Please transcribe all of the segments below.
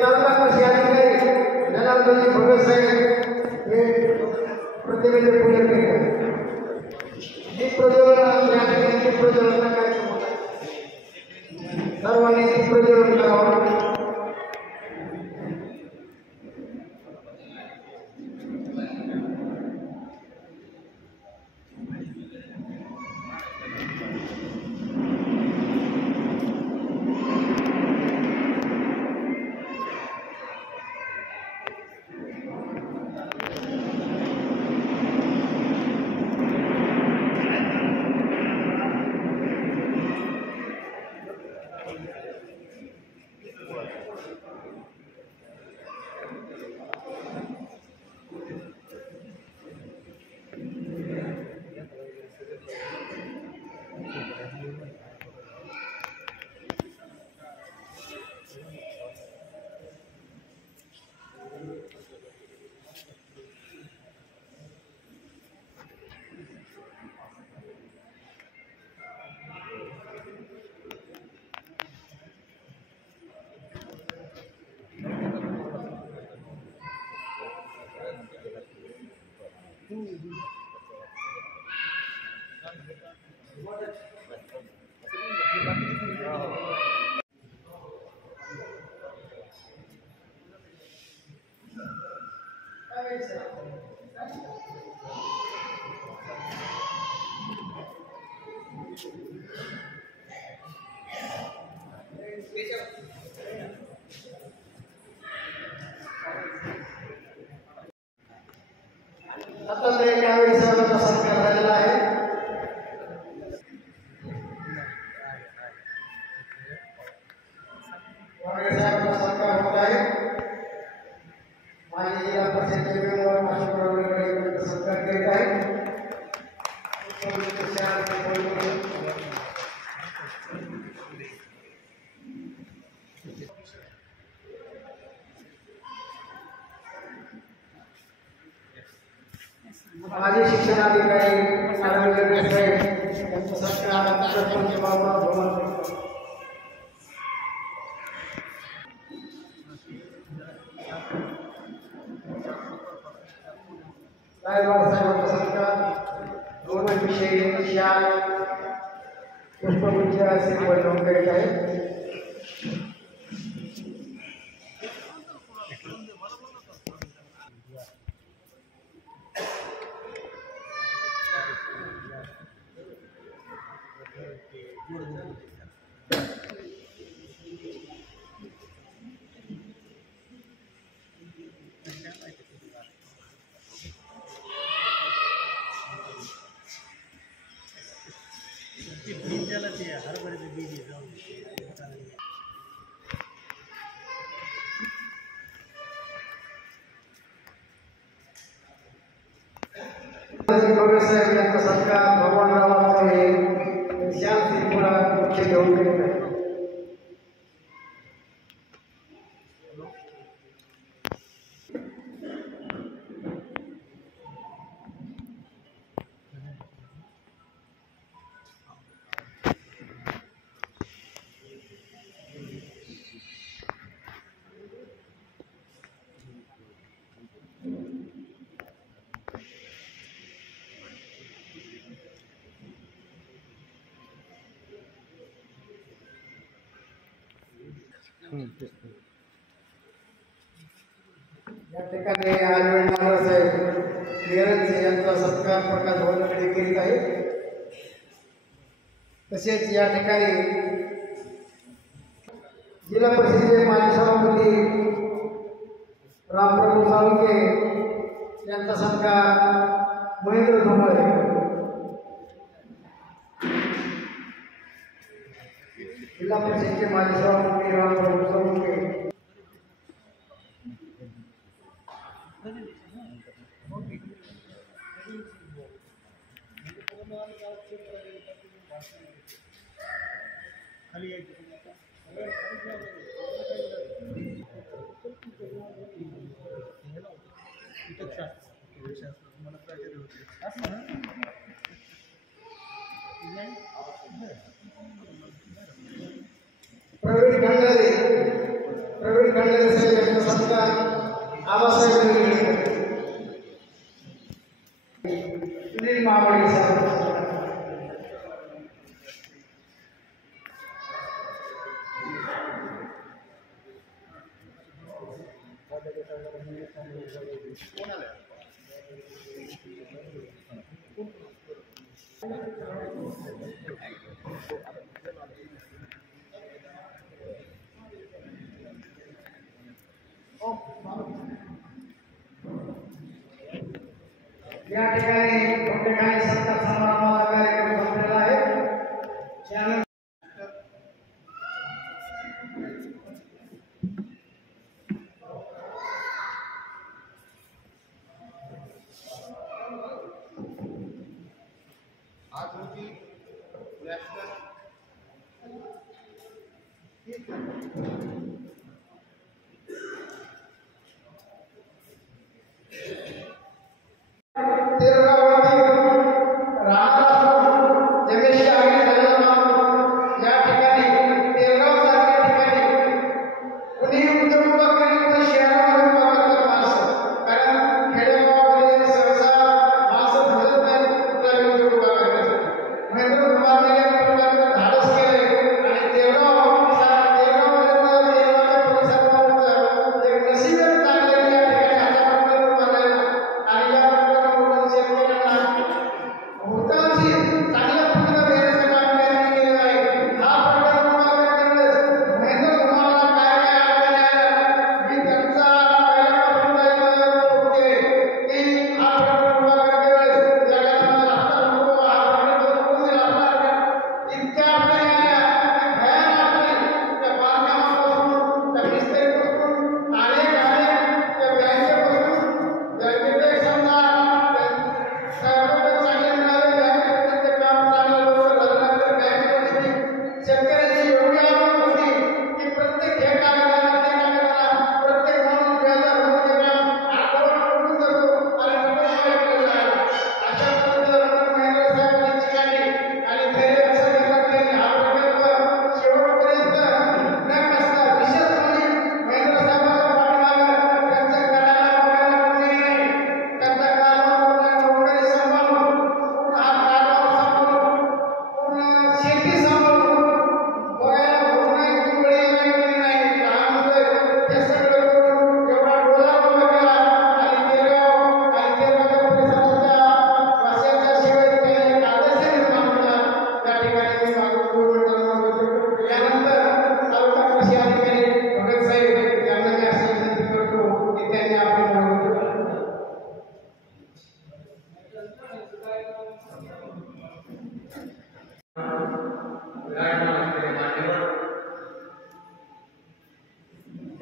तालुका कृषी अधिकारी जनार्दनजी भगत साहेब हे प्रतिनिधी पूर्ण केले दीप प्रज्वलन या ठिकाणी दीप प्रज्वलनाचा कार्यक्रम होता सर्वांनी दीप प्रज्वलन करावं माजी शिक्षणाधिकारी आरोग्य साहेब यांचा सत्कार सरपंच बाबा भवन रायवाड साहेबांचा सत्कार दोन विषयी शाल पुष्पगुच्छ असे परिणाम करीत आहेत साहेब यांचा सत्कार भगवानराव हे श्याम त्रिपुरा मुख्य घेऊन करीत आहे या ठिकाणी आरविंद साहेब यांचा सत्कार प्रकाश भवनकडे करीत आहे तसेच या ठिकाणी जिल्हा परिषदेचे माजी सभापती रामप्रभू साळुंके यांचा सत्कार महेंद्र धुमाळे जिल्हा परिषदेचे माजी सभापती रामप्रभू साळुंके प्रवीण खंडारे प्रवीण खंडेरे साहेब यांचा सत्कार आबासाहेब निळेकर, सुनील मावळे साहेब, या ठिकाणी प्रत्येकाने सत्कार समारंभाचा कार्यक्रम संपलेला आहे. त्यानंतर आज होती नॅशनल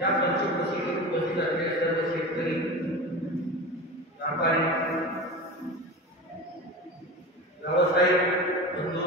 या पंचक्रोशीत उपस्थित असलेले सर्व शेतकरी, व्यापारी, व्यावसायिक बंधू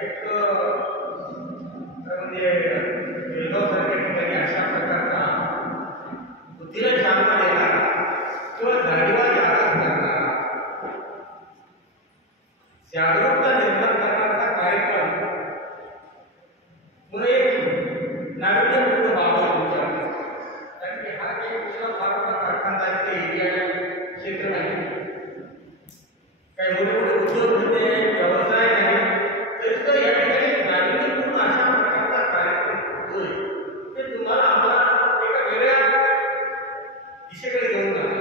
एक म्हणजे बेळगावसारख्या ठिकाणी अशा प्रकारचा बुद्धीला चालना देणारा किंवा जागेला जागृत करणारा, जागरूकता निर्माण करण्याचा कार्यक्रम पुणे नाविन्यपूर्ण भाव विचार, कारण की हा काही दुसरा फार मोठा कारखानदारीचा एरिया क्षेत्र नाही, काही मोठे मोठे उद्योग धंदे व्यवसाय नाही, तरी सुद्धा या ठिकाणी नाविन्यपूर्ण अशा प्रकारचा कार्यक्रम होईल ते तुम्हाला आम्हाला एका वेगळ्या दिशेकडे घेऊन जाणार.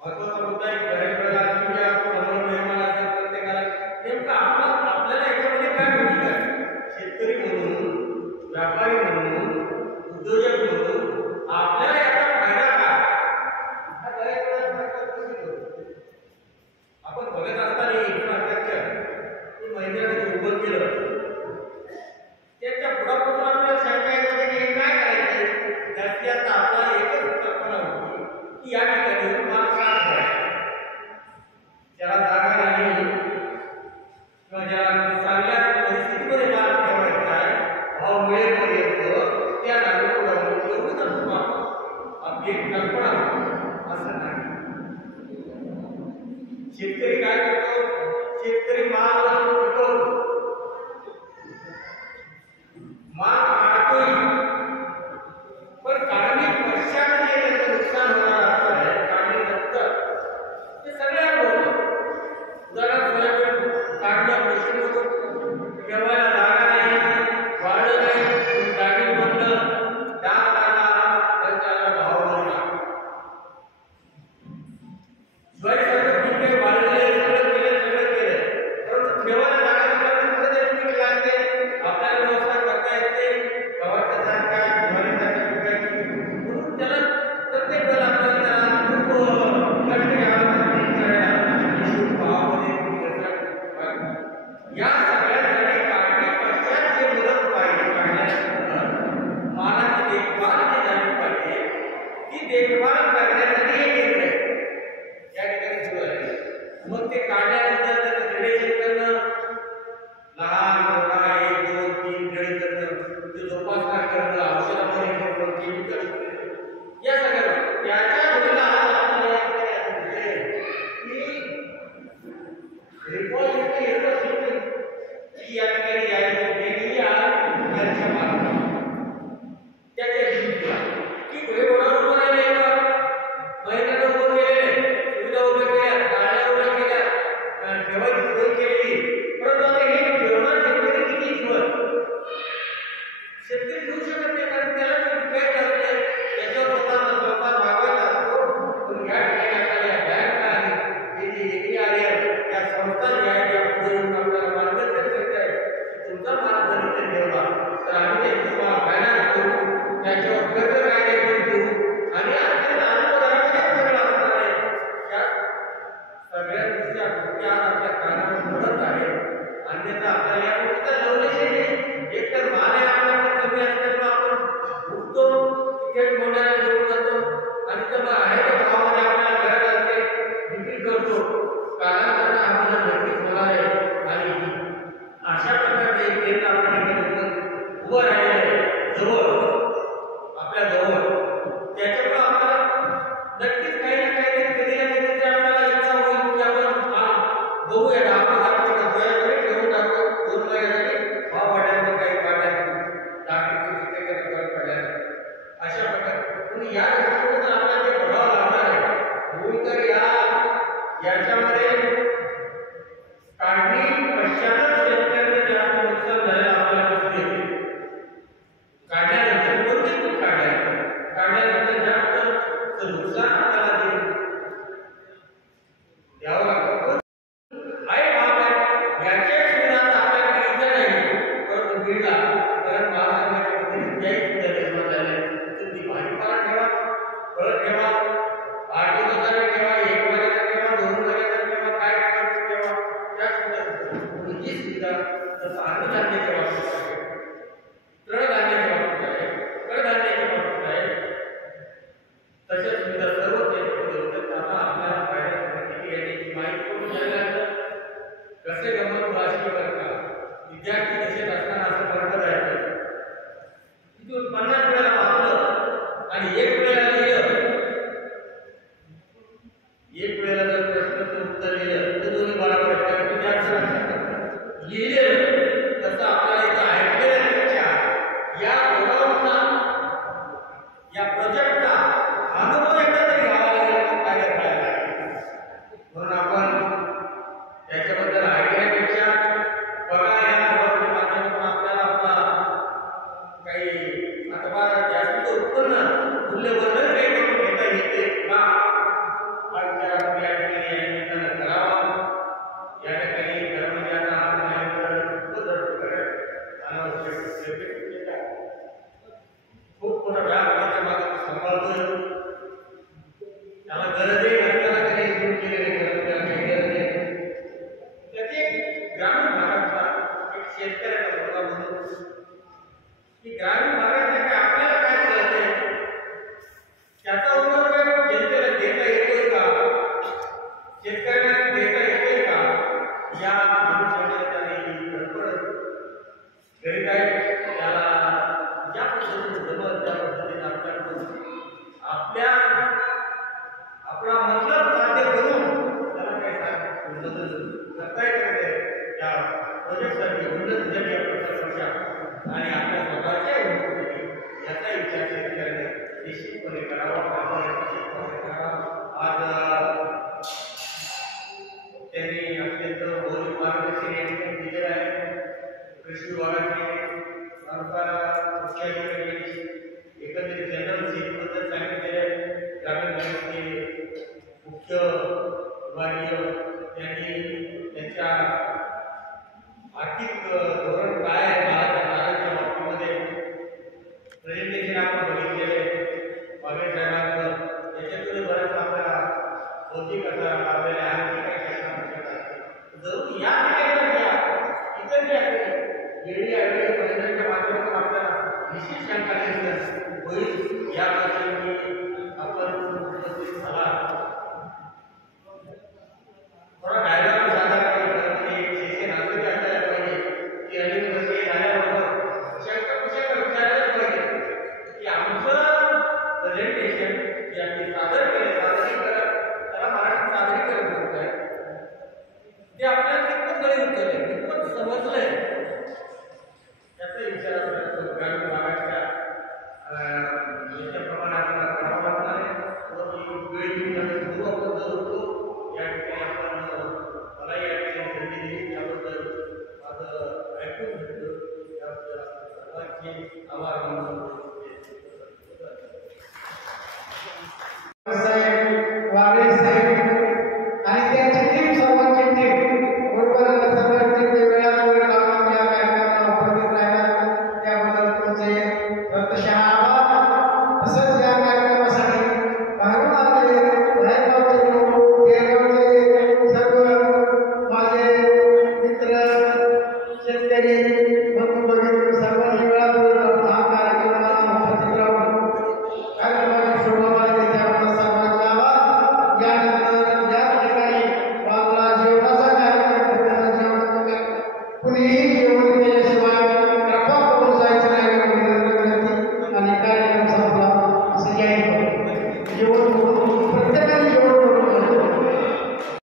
महत्वाचा मुद्दा एक बऱ्याच वेळेला तुमच्या समोर निर्माण असेल प्रत्येकाला नेमकं आपल्याला याच्यामध्ये काय भूमिका आहे, शेतकरी म्हणून, व्यापारी म्हणून, उद्योजक म्हणून आपल्याला याचा फायदा काय, हा बऱ्याच वेळा आपण बघत असताना इन्फ्रास्ट्रक्चर महिन्याने उभं केलं त्याच्या पुढापासून आपल्याला शंका येते की हे काय करायचं. जास्तीत जास्त आपल्याला एकच कल्पना होती की या ठिकाणी माल साफ करायचा, ज्याला जागा नाही किंवा ज्याला चांगल्या परिस्थितीमध्ये माल ठेवायचा आहे, भाव मिळेपर्यंत त्या लागवड एवढंच असतो आपण आपली एक कल्पना असं नाही. शेतकरी काय करतो, शेतकरी माल पिकवतो, माल काढतोय विचारलं कसे गमत वाचली करता विद्यार्थी दिसत असताना असं पडत जायचं तिथून 50 वेळा वाचलं आणि एक वेळेला लिहिलं एक वेळेला जर प्रश्नाचं उत्तर लिहिलं तर दोन्ही बरोबर आहेत विद्यार्थी लिहिलं तसं आपल्याला इथं ऐकलेल्यापेक्षा या ओळावरचा या प्रोजेक्टचा अनुभव एकदा तरी घ्यावा लागेल काय कळायला म्हणून आपण त्याच्याबद्दल ऐकण्यापेक्षा बघा या ओळाच्या माध्यमातून आपल्याला आपला काही अथवा जास्त उत्पन्न मूल्यवर्धन काही घेता येते का हा विचार या ठिकाणी या निमित्तानं करावा या ठिकाणी कर्मचाऱ्यांना खूप मोठा व्याप त्याच्या मागे सांभाळतोय त्याला गरजही नसताना काही सुरू केलेले त्याचे ग्रामीण भागातला एक शेतकऱ्याचा मुलगा म्हणून की ग्रामीण भागातल्या काय आपल्याला काय कळतंय त्याचा उपयोग जनतेला देता येतोय का शेतकऱ्यांना देता येतोय का या अनुषंगाने त्याने धडपड करीत आहे त्याला ज्या पद्धतीने जमत त्या पद्धतीने आपल्या आपला मतलब साध्य करून त्याला काही करता येत त्या प्रोजेक्टसाठी उन्नतीसाठी प्रकल्पाच्या आणि आपल्या स्वतःच्या उन्नतीसाठी याचा विचार शेतकऱ्याने निश्चितपणे करावा आज त्यांनी अत्यंत मौलिक मार्गदर्शन या ठिकाणी दिलेलं आहे कृषी विभागाचे एकंदरीत जनरल सीटबद्दल सांगितलेले आहे ग्रामीण भागाचे मुख्य विभागीय यांनी त्यांच्या आर्थिक धोरण काय आहे महाराष्ट्राच्या बाबतीमध्ये प्रेझेंटेशन आपण बघितलेले बागेत साहेबांचं त्याच्यातून बरंच आपल्याला बौद्धिक असा आपल्याला आणखी काही जरूर या इतर जे आहे वेळी आलेल्या परिणामाच्या माध्यमातून आपल्याला निश्चित शंका होईल या प्रसंगी आपण उपस्थित झाला थोडा डायग्राम सादर करण्यामध्ये एक सेशन असं असायला पाहिजे की अनेक वर्षे झाल्याबरोबर शंका विचारायला पाहिजे की आमचं प्रेझेंटेशन जे आम्ही सादर केले सादरीकरण त्याला मराठी सादरीकरण करत आहे ते आपल्याला कितपत गळी उतरले कितपत समजलंय त्याचा विचार ग्रामीण भागाच्या याच्याप्रमाणे आपल्याला करावा लागणार आहे वेळ घेऊन आपण जरूर या ठिकाणी आपण मला या ठिकाणी संधी दिली त्याबद्दल माझं ऐकून घेतलं त्याबद्दल सर्वांचे आभार मानतो वागळे साहेब आणि त्यांची टीम सर्वांची टीम बरोबर सर्वांची वेळा वेळ लावून या कार्यक्रमाला उपस्थित राहिला त्याबद्दल तुमचे रक्तशः आभार तसंच या कार्यक्रमासाठी बाहेरून आलेले बाहेरगावचे लोक केरगावचे सर्व माझे मित्र शेतकरी बंधू भगिनी सर्वांनी वेळा वेळ लावून हा कार्यक्रमाला उपस्थित राहून कार्यक्रमाची शोभा त्याबद्दल सर्वांचे आभार यानंतर या ठिकाणी बांगला जेवणाचा कार्यक्रम जेवणाचा कुणीही